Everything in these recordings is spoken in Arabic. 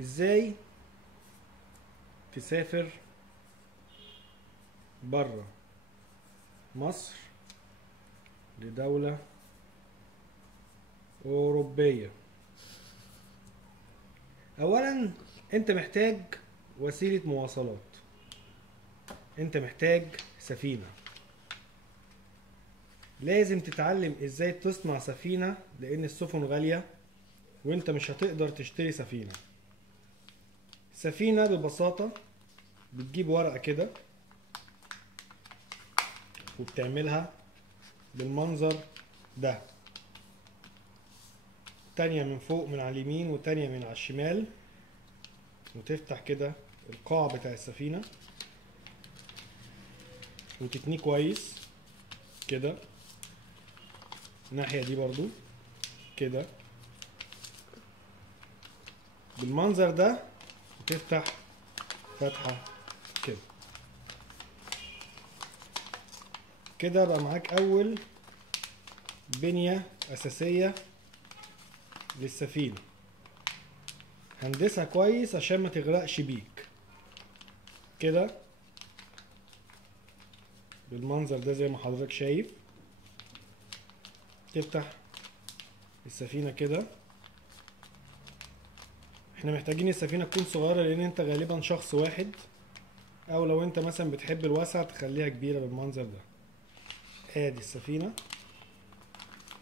ازاي تسافر بره مصر لدولة أوروبية. أولا أنت محتاج وسيلة مواصلات، أنت محتاج سفينة. لازم تتعلم ازاي تصنع سفينة، لأن السفن غالية وانت مش هتقدر تشتري سفينة. سفينة ببساطة بتجيب ورقة كده وبتعملها بالمنظر ده، تانية من فوق من على اليمين وتانية من على الشمال، وتفتح كده القاع بتاع السفينة وتتنيه كويس كده، الناحية دي برضو كده بالمنظر ده، وتفتح فتحة كده. كده بقى معاك أول بنية أساسية للسفينة. هندسها كويس عشان ما تغرقش بيك كده بالمنظر ده زي ما حضرتك شايف. تفتح السفينة كده. احنا محتاجين السفينة تكون صغيرة لان انت غالبا شخص واحد، او لو انت مثلا بتحب الوسع تخليها كبيرة بالمنظر ده. ادي السفينة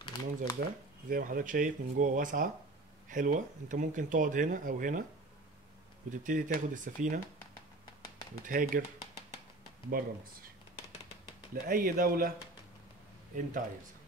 بالمنظر ده زي ما حضرتك شايف، من جوه واسعة حلوة. انت ممكن تقعد هنا او هنا وتبتدي تاخد السفينة وتهاجر بره مصر لأي دولة انت عايزها.